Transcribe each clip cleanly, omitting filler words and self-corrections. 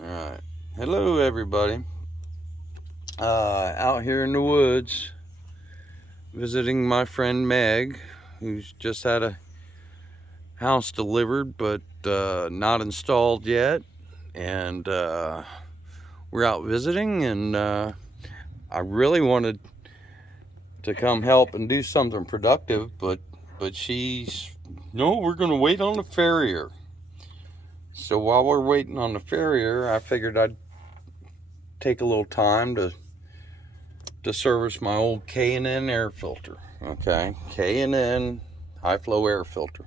Alright. Hello, everybody. Out here in the woods visiting my friend Meg, who's just had a house delivered but not installed yet. And we're out visiting, and I really wanted to come help and do something productive, but she's, no, we're going to wait on the farrier. So while we're waiting on the farrier, I figured I'd take a little time to service my old K&N air filter. Okay, K&N high flow air filter.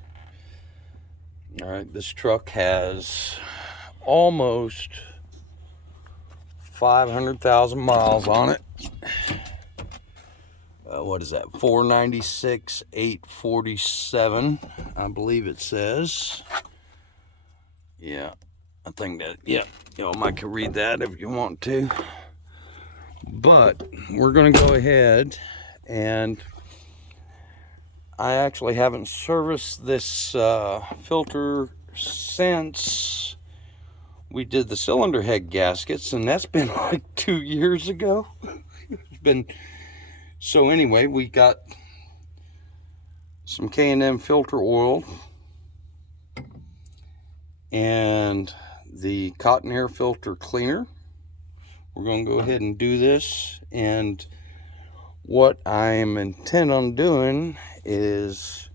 All right, this truck has almost 500,000 miles on it. What is that? 496,847, I believe it says. Yeah, I think that, yeah, y'all might could read that if you want to. But we're going to go ahead, and I actually haven't serviced this filter since we did the cylinder head gaskets, and that's been like 2 years ago. It's been, so anyway, we got some K&M filter oil and the cotton air filter cleaner. We're going to go ahead and do this, and what I am intent on doing is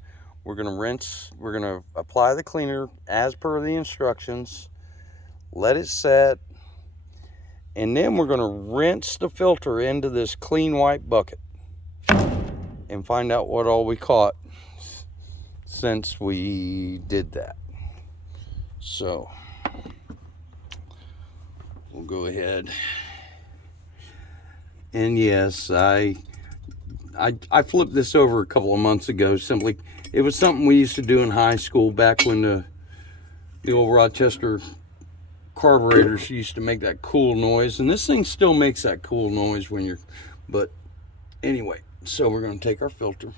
we're going to apply the cleaner as per the instructions, let it set, and then we're going to rinse the filter into this clean white bucket and find out what all we caught since we did that. So we'll go ahead, and yes, I flipped this over a couple of months ago. Simply, it was something we used to do in high school back when the old Rochester carburetors used to make that cool noise, and this thing still makes that cool noise when you're, but anyway, so we're going to take our filter,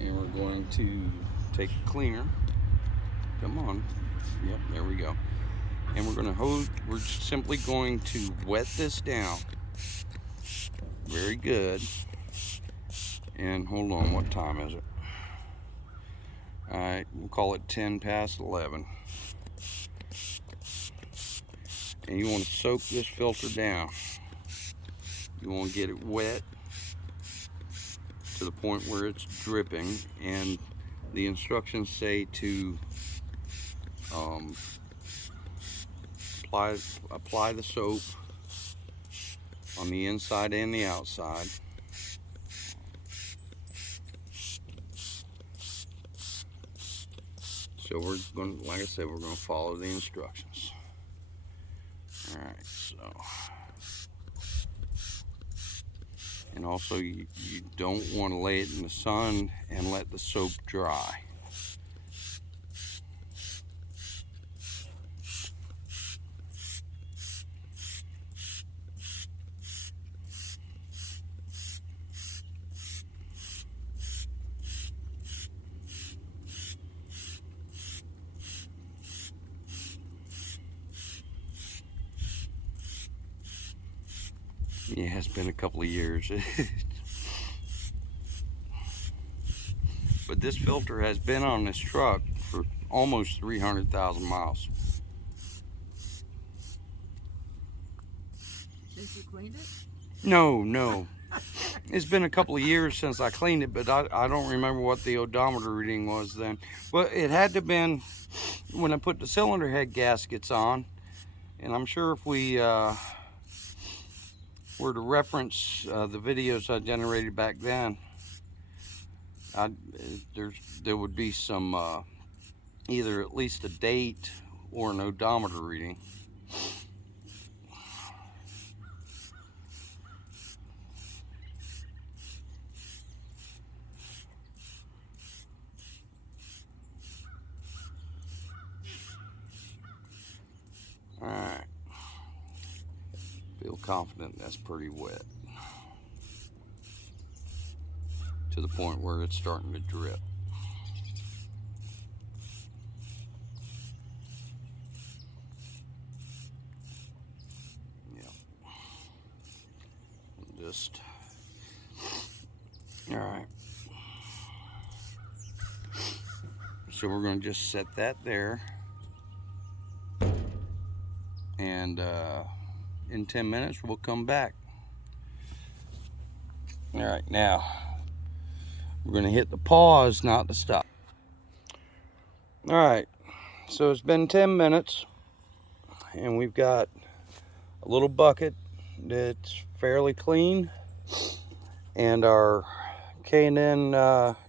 and we're going to take the cleaner. Come on. Yep, there we go. And we're simply going to wet this down very good. And hold on, what time is it? All right, we'll call it 10 past 11. And you want to soak this filter down. You want to get it wet to the point where it's dripping, and the instructions say to apply the soap on the inside and the outside. So we're going to, like I said, we're going to follow the instructions. All right, so, and also you don't want to lay it in the sun and let the soap dry. Yeah, it's been a couple of years. But this filter has been on this truck for almost 300,000 miles. Since you cleaned it? No. It's been a couple of years since I cleaned it, but I don't remember what the odometer reading was then. Well, it had to have been when I put the cylinder head gaskets on. And I'm sure if we were to reference the videos I generated back then, there would be some either at least a date or an odometer reading. All right, confident that's pretty wet, to the point where it's starting to drip. Yeah. Just, all right. So we're going to just set that there, and in 10 minutes we'll come back. All right, now we're going to hit the pause, not the stop. All right, so it's been 10 minutes, and we've got a little bucket that's fairly clean, and our K&N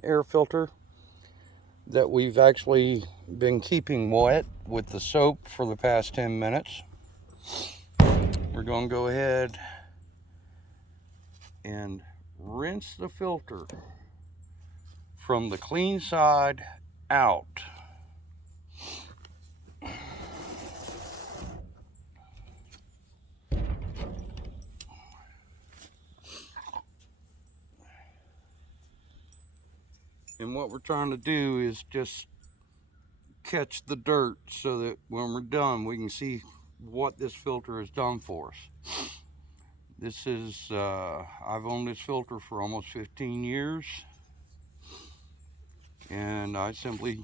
air filter that we've actually been keeping wet with the soap for the past 10 minutes. We're going to go ahead and rinse the filter from the clean side out. And what we're trying to do is just catch the dirt so that when we're done, we can see what this filter has done for us. This is, I've owned this filter for almost 15 years. And I simply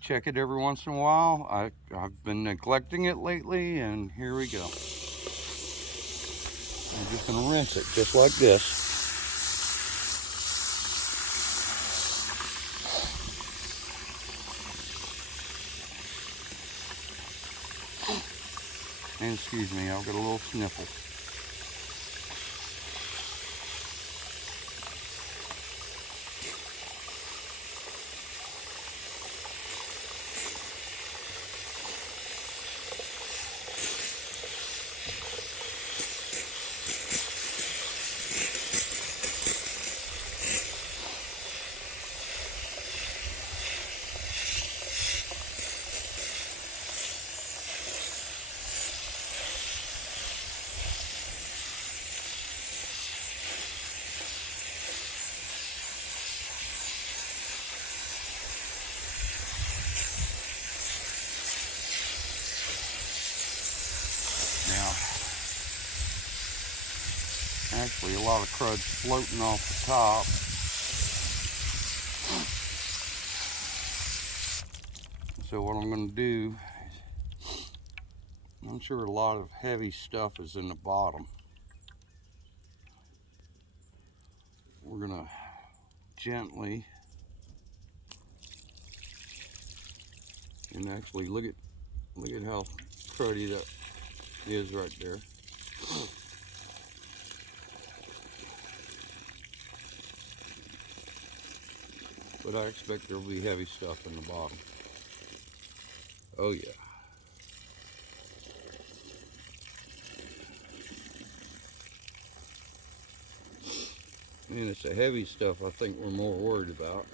check it every once in a while. I've been neglecting it lately, and here we go. I'm just going to rinse it just like this. And excuse me, I've got a little sniffle. Actually, a lot of crud's floating off the top. So what I'm going to do, I'm sure a lot of heavy stuff is in the bottom. We're going to gently, and actually look at how cruddy that is right there. But I expect there will be heavy stuff in the bottom. Oh yeah. And it's the heavy stuff I think we're more worried about.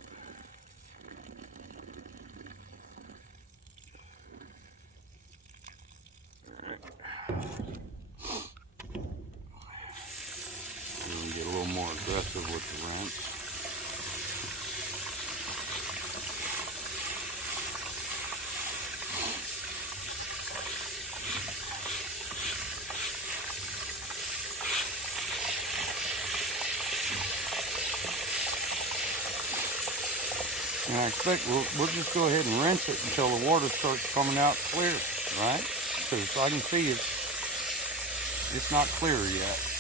We're going to get a little more aggressive with the rinse. And I expect we'll just go ahead and rinse it until the water starts coming out clear, right? Because I can see it's not clear yet.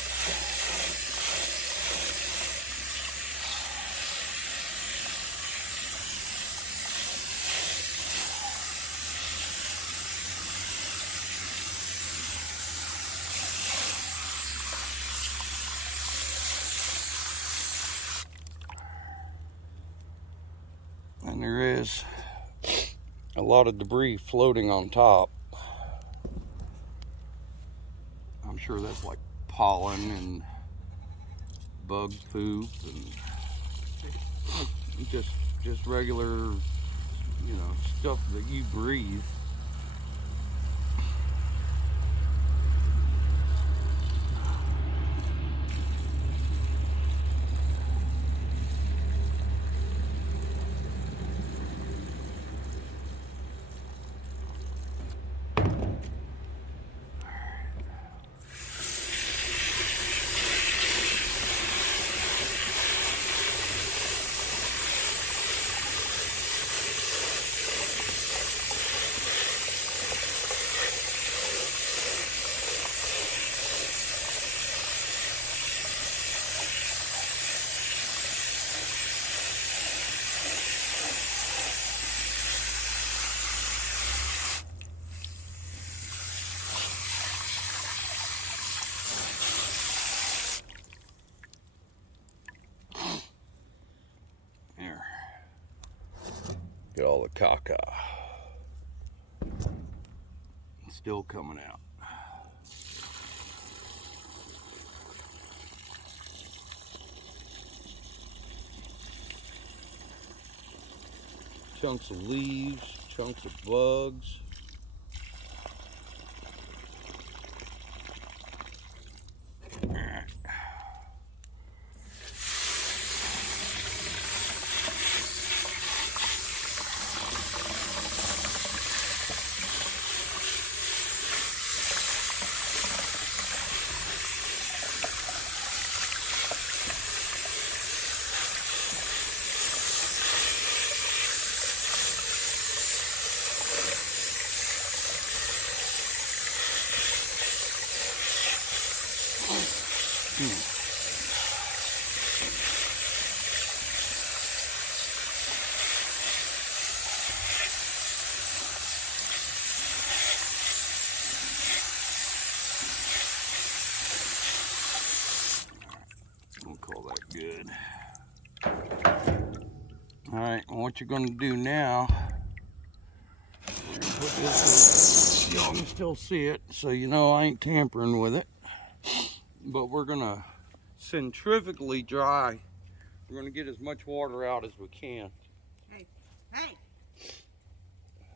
And there is a lot of debris floating on top. I'm sure that's like pollen and bug poop and just regular, you know, stuff that you breathe. Look at all the caca. It's still coming out. Chunks of leaves, chunks of bugs. We'll call that good. Alright, what you're going to do now, we're going to put this in. Y'all can still see it, so you know I ain't tampering with it. But we're going to centrifugally dry. We're going to get as much water out as we can. Hey.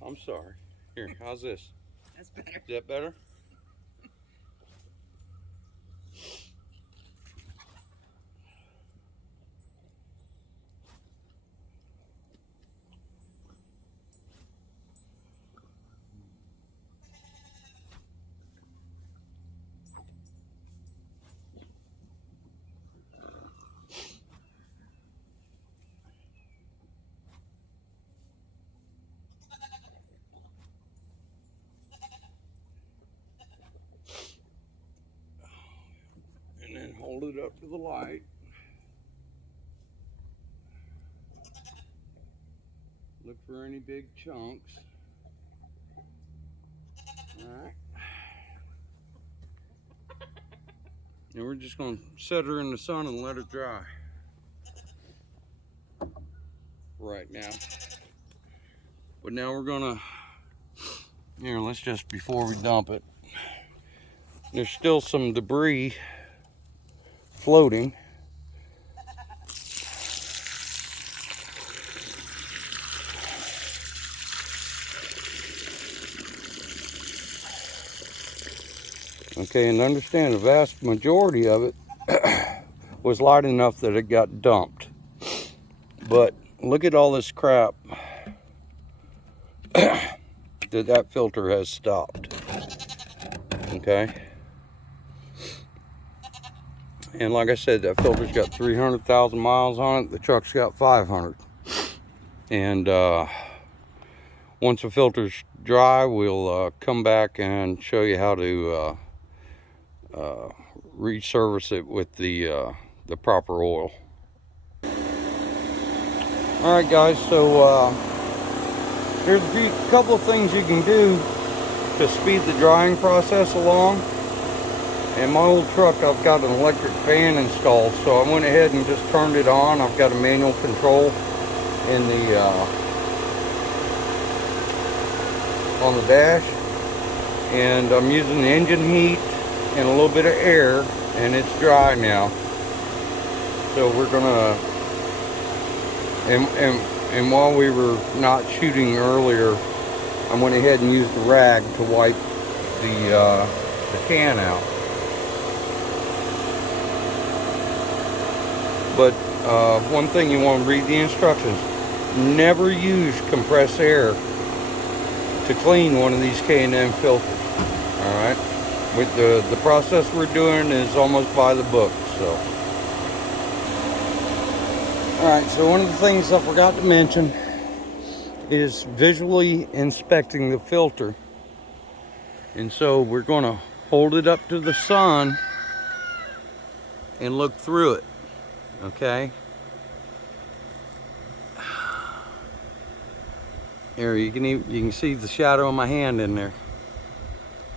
I'm sorry. Here, how's this? That's better. Is that better? And then hold it up to the light. Look for any big chunks. Alright. And we're just going to set her in the sun and let her dry. Right now. But now we're going to, here, let's just, before we dump it, there's still some debris floating. Okay, and understand the vast majority of it was light enough that it got dumped. But look at all this crap that filter has stopped. Okay. And like I said, that filter's got 300,000 miles on it. The truck's got 500. And once the filter's dry, we'll come back and show you how to resurface it with the proper oil. All right, guys. So here's a couple of things you can do to speed the drying process along. In my old truck, I've got an electric fan installed, so I went ahead and just turned it on. I've got a manual control in the on the dash, and I'm using the engine heat and a little bit of air, and it's dry now. So we're gonna, and while we were not shooting earlier, I went ahead and used a rag to wipe the can out. But one thing you want to read the instructions. Never use compressed air to clean one of these K&M filters. All right. With the process we're doing is almost by the book. So. All right. So one of the things I forgot to mention is visually inspecting the filter. And so we're going to hold it up to the sun and look through it. Okay. There, you can see the shadow of my hand in there.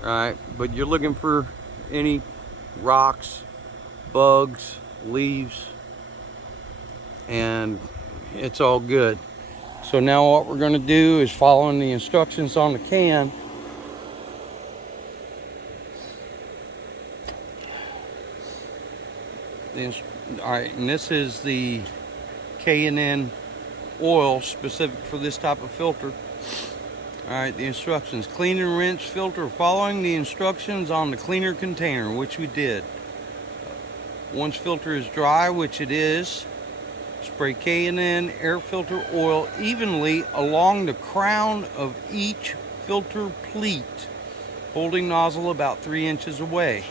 All right, but you're looking for any rocks, bugs, leaves, and it's all good. So now what we're going to do is following the instructions on the can. Alright, and this is the K&N oil specific for this type of filter. Alright, the instructions: clean and rinse filter following the instructions on the cleaner container, which we did. Once filter is dry, which it is, spray K&N air filter oil evenly along the crown of each filter pleat, holding nozzle about 3 inches away.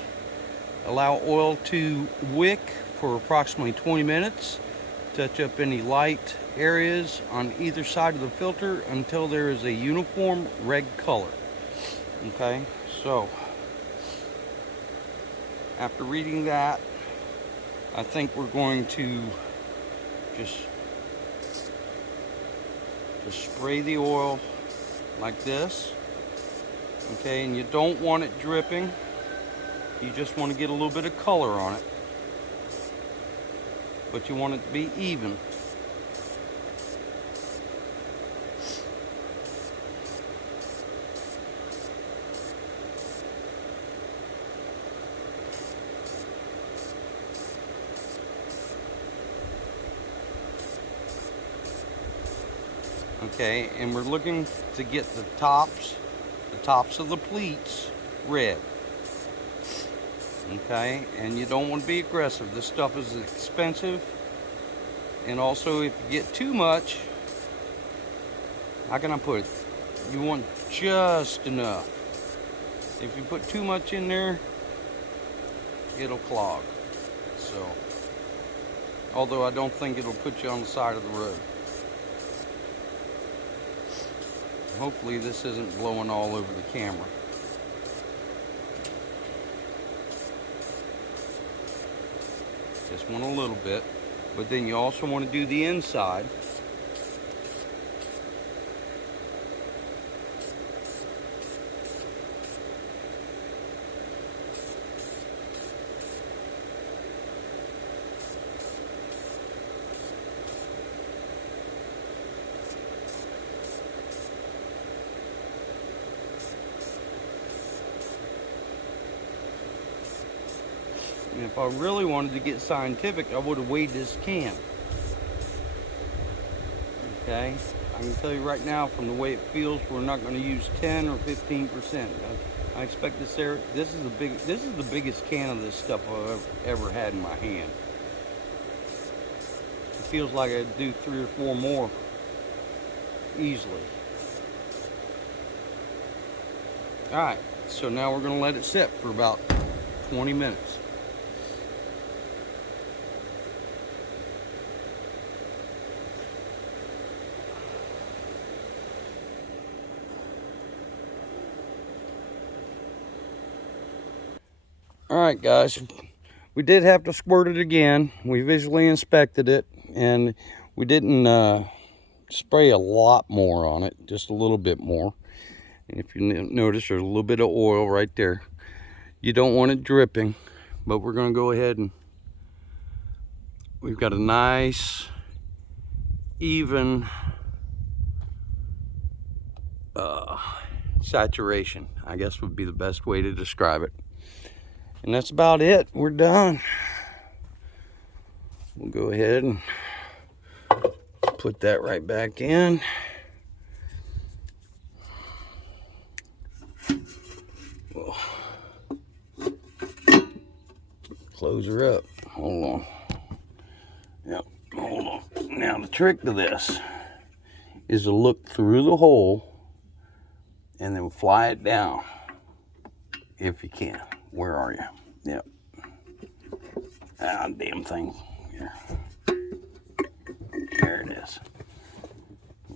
Allow oil to wick for approximately 20 minutes. Touch up any light areas on either side of the filter until there is a uniform red color. Okay, so after reading that, I think we're going to just spray the oil like this. Okay, and you don't want it dripping. You just want to get a little bit of color on it, but you want it to be even. Okay, and we're looking to get the tops of the pleats red. Okay, and you don't want to be aggressive. This stuff is expensive, and also if you get too much, how can I put it? You want just enough. If you put too much in there, it'll clog. So, although I don't think it'll put you on the side of the road. Hopefully this isn't blowing all over the camera. Just want a little bit, but then you also want to do the inside. And if I really wanted to get scientific, I would have weighed this can. Okay, I can tell you right now, from the way it feels, we're not going to use 10 or 15%. I expect this is the biggest can of this stuff I've ever had in my hand. It feels like I'd do 3 or 4 more easily. All right, so now we're going to let it sit for about 20 minutes. Alright guys, we did have to squirt it again. We visually inspected it, and we didn't spray a lot more on it, just a little bit more. And if you notice, there's a little bit of oil right there. You don't want it dripping, but we're going to go ahead and we've got a nice even saturation, I guess would be the best way to describe it. And that's about it. We're done. We'll go ahead and put that right back in. We'll close her up. Hold on. Yep, hold on. Now the trick to this is to look through the hole and then fly it down if you can. Where are you? Yep. Ah, damn thing. Here. There it is.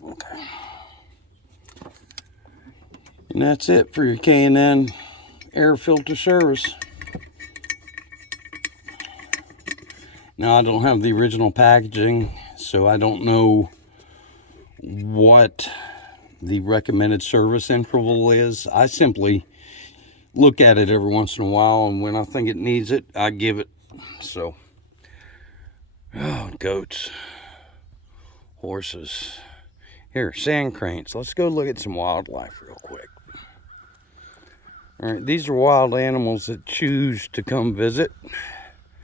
Okay. And that's it for your K&N air filter service. Now, I don't have the original packaging, so I don't know what the recommended service interval is. I simply look at it every once in a while, and when I think it needs it, I give it. So, oh, goats, horses. Here, sand cranes. Let's go look at some wildlife real quick. All right, these are wild animals that choose to come visit.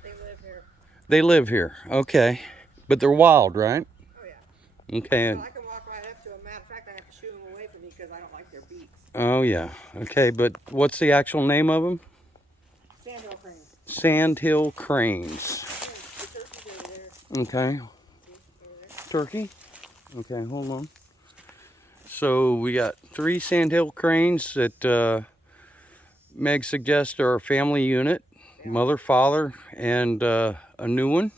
They live here. They live here, okay. But they're wild, right? Oh, yeah. Okay. Well, I can walk right up to them. Matter of fact, I have to shoo them away from me because I don't like their beaks. Oh, yeah. Okay, but what's the actual name of them? Sandhill cranes. Sandhill cranes. The turkeys over there. Okay. See, over there. Turkey? Okay, hold on. So we got 3 sandhill cranes that Meg suggests are a family unit. Yeah. Mother, father, and a new one.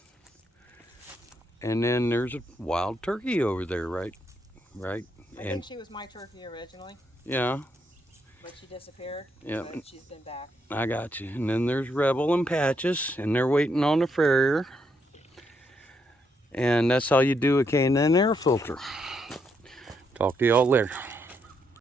And then there's a wild turkey over there, right? I think she was my turkey originally. Yeah. But she disappeared. Yeah. But she's been back. I got you. And then there's Rebel and Patches, and they're waiting on the farrier. And that's how you do a canine air filter. Talk to y'all later.